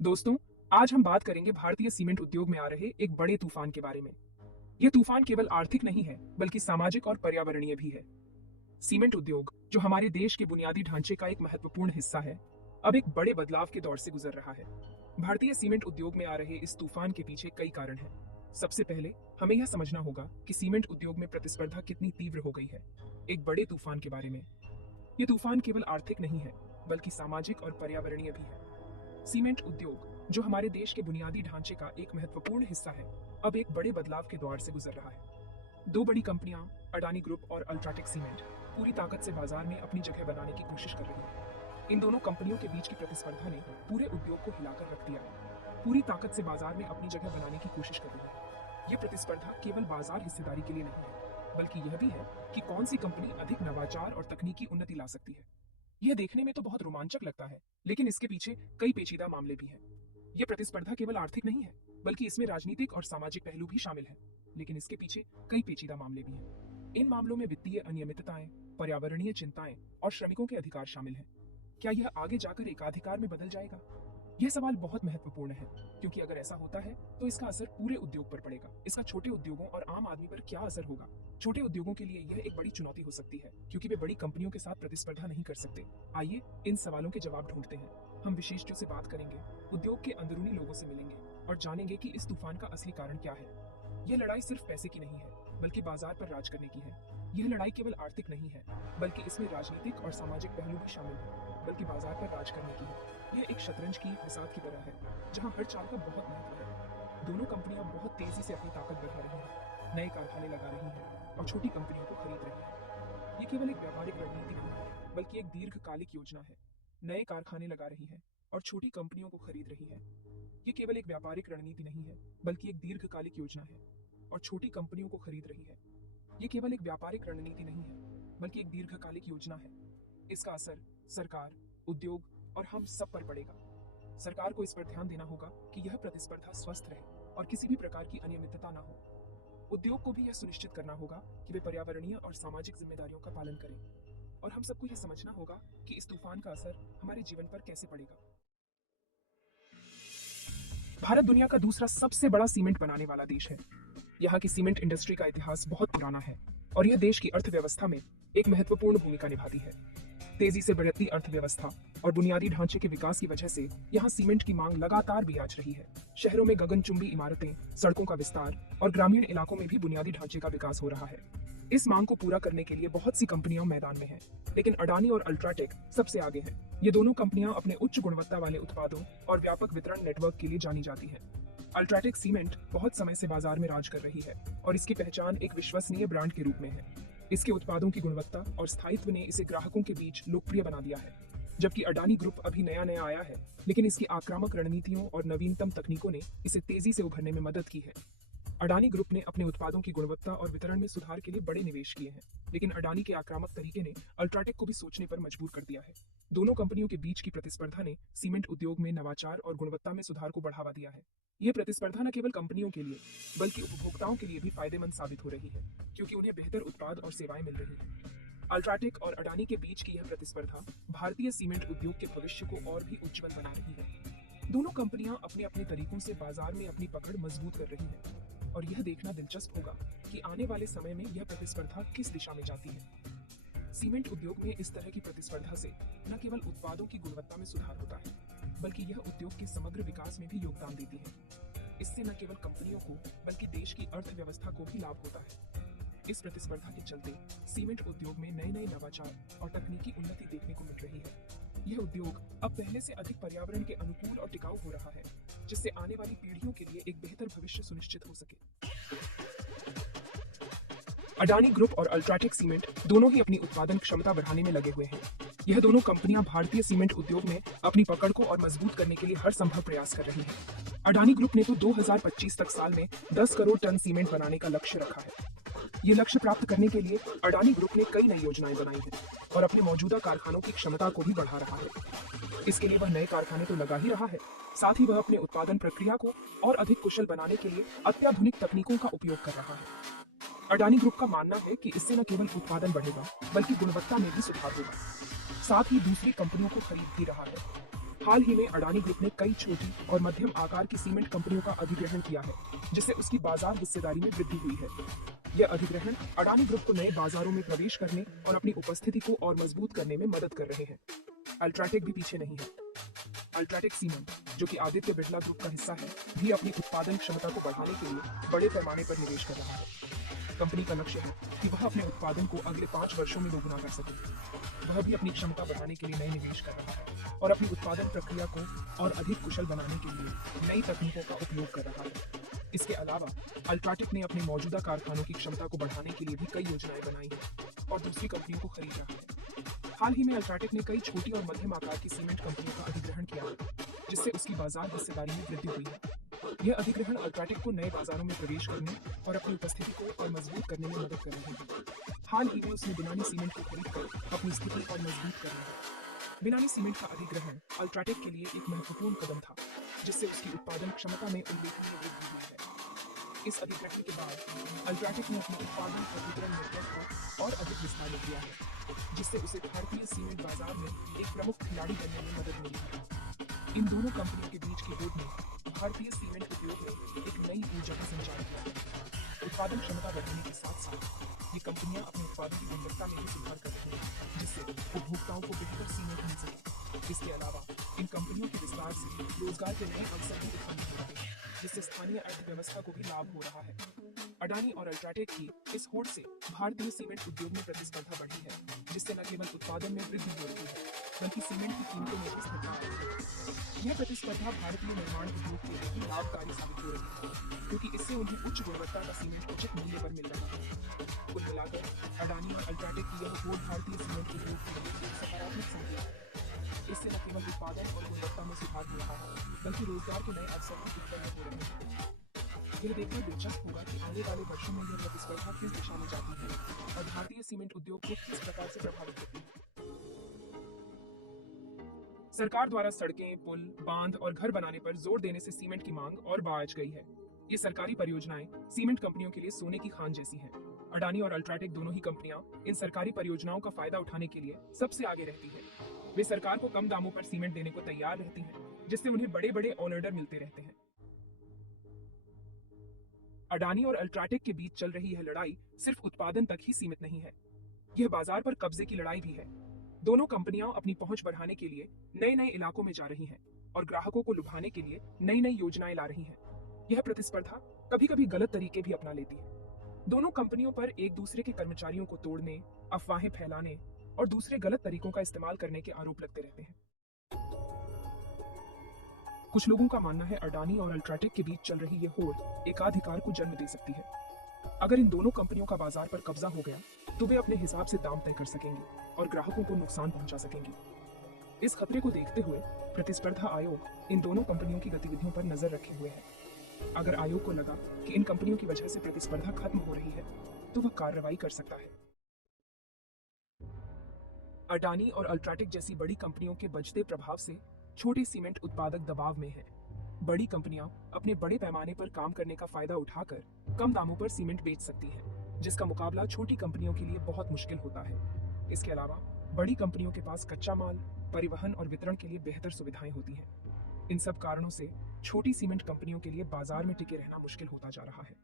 दोस्तों, आज हम बात करेंगे भारतीय सीमेंट उद्योग में आ रहे एक बड़े तूफान के बारे में। यह तूफान केवल आर्थिक नहीं है, बल्कि सामाजिक और पर्यावरणीय भी है। सीमेंट उद्योग, जो हमारे देश के बुनियादी ढांचे का एक महत्वपूर्ण हिस्सा है, अब एक बड़े बदलाव के दौर से गुजर रहा है। भारतीय सीमेंट उद्योग में आ रहे इस तूफान के पीछे कई कारण हैं। सबसे पहले हमें यह समझना होगा कि सीमेंट उद्योग में प्रतिस्पर्धा कितनी तीव्र हो गई है। एक बड़े तूफान के बारे में। यह तूफान केवल आर्थिक नहीं है, बल्कि सामाजिक और पर्यावरणीय भी है। सीमेंट उद्योग, जो हमारे देश के बुनियादी ढांचे का एक महत्वपूर्ण हिस्सा है, अब एक बड़े बदलाव के दौर से गुजर रहा है। दो बड़ी कंपनियां, अडानी ग्रुप और अल्ट्राटेक सीमेंट, पूरी ताकत से बाजार में अपनी जगह बनाने की कोशिश कर रही है। इन दोनों कंपनियों के बीच की प्रतिस्पर्धा ने पूरे उद्योग को हिलाकर रख दिया है। पूरी ताकत से बाजार में अपनी जगह बनाने की कोशिश कर रही है। ये प्रतिस्पर्धा केवल बाजार हिस्सेदारी के लिए नहीं है, बल्कि यह भी है कि कौन सी कंपनी अधिक नवाचार और तकनीकी उन्नति ला सकती है। यह देखने में तो बहुत रोमांचक लगता है, लेकिन इसके पीछे कई पेचीदा मामले भी हैं। यह प्रतिस्पर्धा केवल आर्थिक नहीं है, बल्कि इसमें राजनीतिक और सामाजिक पहलू भी शामिल हैं। लेकिन इसके पीछे कई पेचीदा मामले भी हैं। इन मामलों में वित्तीय अनियमितताएं, पर्यावरणीय चिंताएं और श्रमिकों के अधिकार शामिल हैं। क्या यह आगे जाकर एकाधिकार में बदल जाएगा? यह सवाल बहुत महत्वपूर्ण है, क्योंकि अगर ऐसा होता है तो इसका असर पूरे उद्योग पर पड़ेगा। इसका छोटे उद्योगों और आम आदमी पर क्या असर होगा? छोटे उद्योगों के लिए यह एक बड़ी चुनौती हो सकती है, क्योंकि वे बड़ी कंपनियों के साथ प्रतिस्पर्धा नहीं कर सकते। आइए इन सवालों के जवाब ढूंढते हैं। हम विशेषज्ञों से बात करेंगे, उद्योग के अंदरूनी लोगों से मिलेंगे और जानेंगे कि इस तूफान का असली कारण क्या है। यह लड़ाई सिर्फ पैसे की नहीं है, बल्कि बाजार पर राज करने की है। यह लड़ाई केवल आर्थिक नहीं है, बल्कि इसमें राजनीतिक और सामाजिक पहलू भी शामिल है, बल्कि बाजार पर राज करने की है। यह एक शतरंज की बिसात की तरह है, जहां हर चाल का बहुत महत्व है। दोनों कंपनियां बहुत तेजी से अपनी ताकत बढ़ा रही हैं, नए कारखाने लगा रही हैं और छोटी कंपनियों को खरीद रही हैं। ये केवल एक व्यापारिक रणनीति नहीं है, बल्कि एक दीर्घकालिक योजना है। नए कारखाने लगा रही है और छोटी कंपनियों को खरीद रही है। ये केवल एक व्यापारिक रणनीति नहीं है, बल्कि एक दीर्घकालिक योजना है और छोटी कंपनियों को खरीद रही है। ये केवल एक व्यापारिक रणनीति नहीं है, बल्कि एक दीर्घकालिक योजना है। इसका असर सरकार, उद्योग और हम सब पर पड़ेगा। सरकार को इस पर ध्यान देना होगा कि यह प्रतिस्पर्धा स्वस्थ रहे और किसी भी प्रकार की अनियमितता ना हो। उद्योग को भी यह सुनिश्चित करना होगा कि वे पर्यावरणीय और सामाजिक जिम्मेदारियों का पालन करें। और हम सबको यह समझना होगा कि इस तूफान का असर हमारे जीवन पर कैसे पड़ेगा। भारत दुनिया का दूसरा सबसे बड़ा सीमेंट बनाने वाला देश है। यहाँ की सीमेंट इंडस्ट्री का इतिहास बहुत पुराना है और यह देश की अर्थव्यवस्था में एक महत्वपूर्ण भूमिका निभाती है। तेजी से बढ़ती अर्थव्यवस्था और बुनियादी ढांचे के विकास की वजह से यहाँ सीमेंट की मांग लगातार बिराज रही है। शहरों में गगनचुंबी इमारतें, सड़कों का विस्तार और ग्रामीण इलाकों में भी बुनियादी ढांचे का विकास हो रहा है। इस मांग को पूरा करने के लिए बहुत सी कंपनियां मैदान में हैं, लेकिन अडानी और अल्ट्राटेक सबसे आगे हैं। ये दोनों कंपनियां अपने उच्च गुणवत्ता वाले उत्पादों और व्यापक वितरण नेटवर्क के लिए जानी जाती हैं। अल्ट्राटेक सीमेंट बहुत समय से बाजार में राज कर रही है और इसकी पहचान एक विश्वसनीय ब्रांड के रूप में है। इसके उत्पादों की गुणवत्ता और स्थायित्व ने इसे ग्राहकों के बीच लोकप्रिय बना दिया है। जबकि अडानी ग्रुप अभी नया नया आया है, लेकिन इसकी आक्रामक रणनीतियों और नवीनतम तकनीकों ने इसे तेजी से उभरने में मदद की है। अडानी ग्रुप ने अपने उत्पादों की गुणवत्ता और वितरण में सुधार के लिए बड़े निवेश किए हैं, लेकिन अडानी के आक्रामक तरीके ने अल्ट्राटेक को भी सोचने पर मजबूर कर दिया है। दोनों कंपनियों के बीच की प्रतिस्पर्धा ने सीमेंट उद्योग में नवाचार और गुणवत्ता में सुधार को बढ़ावा दिया है। यह प्रतिस्पर्धा न केवल कंपनियों के लिए, बल्कि उपभोक्ताओं के लिए भी फायदेमंद साबित हो रही है, क्योंकि उन्हें बेहतर उत्पाद और सेवाएं मिल रही हैं। अल्ट्राटेक और अडानी के बीच की यह प्रतिस्पर्धा भारतीय सीमेंट उद्योग के भविष्य को और भी उज्जवल बना रही है। दोनों कंपनियां अपने अपने तरीकों से बाजार में अपनी पकड़ मजबूत कर रही हैं, और यह देखना दिलचस्प होगा कि आने वाले समय में यह प्रतिस्पर्धा किस दिशा में जाती है। सीमेंट उद्योग में इस तरह की प्रतिस्पर्धा से न केवल उत्पादों की गुणवत्ता में सुधार होता है, बल्कि यह उद्योग के समग्र विकास में भी योगदान देती है। इससे न केवल कंपनियों को, बल्कि देश की अर्थव्यवस्था को भी लाभ होता है। इस प्रतिस्पर्धा के चलते सीमेंट उद्योग में नए नए नवाचार और तकनीकी उन्नति देखने को मिल रही है। यह उद्योग अब पहले से अधिक पर्यावरण के अनुकूल और टिकाऊ हो रहा है, जिससे आने वाली पीढ़ियों के लिए एक बेहतर भविष्य सुनिश्चित हो सके। अडानी ग्रुप और अल्ट्राटेक सीमेंट दोनों ही अपनी उत्पादन क्षमता बढ़ाने में लगे हुए हैं। यह दोनों कंपनियां भारतीय सीमेंट उद्योग में अपनी पकड़ को और मजबूत करने के लिए हर संभव प्रयास कर रही हैं। अडानी ग्रुप ने तो 2025 तक साल में 10 करोड़ टन सीमेंट बनाने का लक्ष्य रखा है। ये लक्ष्य प्राप्त करने के लिए अडानी ग्रुप ने कई नई योजनाएं बनाई हैं और अपने मौजूदा कारखानों की क्षमता को भी बढ़ा रहा है। इसके लिए वह नए कारखाने तो लगा ही रहा है, साथ ही वह अपने उत्पादन प्रक्रिया को और अधिक कुशल बनाने के लिए अत्याधुनिक तकनीकों का उपयोग कर रहा है। अडानी ग्रुप का मानना है कि इससे न केवल उत्पादन बढ़ेगा, बल्कि गुणवत्ता में भी सुधार होगा। साथ ही दूसरी कंपनियों को खरीद भी रहा है। हाल ही में अडानी ग्रुप ने कई छोटी और मध्यम आकार की सीमेंट कंपनियों का अधिग्रहण किया है, जिससे उसकी बाजार हिस्सेदारी में वृद्धि हुई है। यह अधिग्रहण अडानी ग्रुप को नए बाजारों में प्रवेश करने और अपनी उपस्थिति को और मजबूत करने में मदद कर रहे हैं। अल्ट्राटेक भी पीछे नहीं है। अल्ट्राटेक सीमेंट, जो कि आदित्य बिरला ग्रुप का हिस्सा है, भी अपनी उत्पादन क्षमता को बढ़ाने के लिए बड़े पैमाने पर निवेश कर रहा है। कंपनी का लक्ष्य है कि वह अपने उत्पादन को अगले 5 वर्षों में दोगुना कर सके। वह भी अपनी क्षमता बढ़ाने के लिए नए निवेश कर रहा है और अपनी उत्पादन प्रक्रिया को और अधिक कुशल बनाने के लिए नई तकनीकों का उपयोग कर रहा है। इसके अलावा अल्ट्राटेक ने अपने मौजूदा कारखानों की क्षमता को बढ़ाने के लिए भी कई योजनाएं बनाई हैं और दूसरी कंपनियों को खरीद रहा है। हाल ही में अल्ट्राटेक ने कई छोटी और मध्यम आकार की सीमेंट कंपनियों का अधिग्रहण किया है, जिससे उसकी बाजार हिस्सेदारी में वृद्धि हुई है। यह अधिग्रहण अल्ट्राटेक को नए बाजारों में प्रवेश करने और अपनी उपस्थिति को और मजबूत करने में मदद कर रहे हैं। हाल ही में उसने बिनानी सीमेंट को खरीदकर अपनी स्थिति और मजबूत कर ली है। बिनानी सीमेंट का अधिग्रहण अल्ट्राटेक के लिए एक महत्वपूर्ण कदम था, जिससे उसकी उत्पादन क्षमता में उल्लेखनीय वृद्धि हुई है। इस अधिग्रहण के बाद अल्ट्राटेक ने अपने उत्पादन और वितरण नेटवर्क को और अधिक विस्तारित किया है, जिससे उसे भारतीय सीमेंट बाजार में एक प्रमुख खिलाड़ी बनने में मदद मिली है। इन दोनों कंपनियों के बीच की होड़ ने भारतीय सीमेंट उद्योग में एक नई ऊर्जा का संचार किया है। उत्पादन क्षमता बढ़ने के साथ साथ ये कंपनियां अपने उत्पादन की गुणवत्ता में भी सुधार कर रही हैं, जिससे उपभोक्ताओं को बेहतर सीमेंट मिल सके। इसके अलावा इन कंपनियों के विस्तार से रोजगार के नए अवसर भी उत्पन्न हो रहे हैं, जिससे स्थानीय अर्थव्यवस्था को भी लाभ हो रहा है। अडानी और अल्ट्राटेक की इस होड़ से भारतीय सीमेंट उद्योग में प्रतिस्पर्धा बढ़ी है, जिससे न केवल उत्पादन में वृद्धि हो रही है, बल्कि सीमेंट की कीमतों में भी स्थिरता आई है। यह प्रतिस्पर्धा भारतीय निर्माण उद्योग के लिए भी लाभकारी साबित हो रही है, क्योंकि इससे उन्हें उच्च गुणवत्ता का सीमेंट उचित मूल्य पर मिल रहा है। कुल मिलाकर अडानी और अल्ट्राटेक की यह होड़ भारतीय सीमेंट उद्योग के लिए एक सकारात्मक संकेत है। इससे न केवल उत्पादन और गुणवत्ता में सुधार हो रहा है, बल्कि रोजगार के नए अवसर भी उत्पन्न हो रहे हैं। यह देखना दिलचस्प होगा कि आने वाले वर्षों में यह प्रतिस्पर्धा किस दिशा में जाती है और भारतीय सीमेंट उद्योग को किस प्रकार से प्रभावित करती है। सरकार द्वारा सड़कें, पुल, बांध और घर बनाने पर जोर देने से सीमेंट की मांग और बढ़ गई है। ये सरकारी परियोजनाएं सीमेंट कंपनियों के लिए सोने की खान जैसी हैं। अडानी और अल्ट्राटेक दोनों ही कंपनियां इन सरकारी परियोजनाओं का फायदा उठाने के लिए सबसे आगे रहती है। वे सरकार को कम दामों पर सीमेंट देने को तैयार रहती हैं, जिससे उन्हें बड़े बड़े ऑर्डर मिलते रहते हैं। अडानी और अल्ट्राटेक के बीच चल रही यह लड़ाई सिर्फ उत्पादन तक ही सीमित नहीं है, यह बाजार पर कब्जे की लड़ाई भी है। दोनों कंपनियां अपनी पहुंच बढ़ाने के लिए नए नए इलाकों में जा रही हैं और ग्राहकों को लुभाने के लिए नई नई योजनाएं ला रही हैं। यह प्रतिस्पर्धा कभी कभी गलत तरीके भी अपना लेती है। दोनों कंपनियों पर एक दूसरे के कर्मचारियों को तोड़ने, अफवाहें फैलाने और दूसरे गलत तरीकों का इस्तेमाल करने के आरोप लगते रहते हैं। कुछ लोगों का मानना है अडानी और अल्ट्राटेक के बीच चल रही ये होड़ एकाधिकार को जन्म दे सकती है। अगर इन दोनों कंपनियों का बाजार पर कब्जा हो गया तो वे अपने हिसाब से दाम तय कर सकेंगी और ग्राहकों को नुकसान पहुंचा सकेंगी। इस खतरे को देखते हुए प्रतिस्पर्धा आयोग इन दोनों कंपनियों की गतिविधियों पर नजर रखे हुए है। अगर आयोग को लगा कि इन कंपनियों की वजह से प्रतिस्पर्धा खत्म हो रही है तो वह कार्रवाई कर सकता है। अडानी और अल्ट्राटेक जैसी बड़ी कंपनियों के बढ़ते प्रभाव से छोटे सीमेंट उत्पादक दबाव में हैं। बड़ी कंपनियां अपने बड़े पैमाने पर काम करने का फायदा उठाकर कम दामों पर सीमेंट बेच सकती हैं, जिसका मुकाबला छोटी कंपनियों के लिए बहुत मुश्किल होता है। इसके अलावा बड़ी कंपनियों के पास कच्चा माल, परिवहन और वितरण के लिए बेहतर सुविधाएं होती हैं। इन सब कारणों से छोटी सीमेंट कंपनियों के लिए बाजार में टिके रहना मुश्किल होता जा रहा है।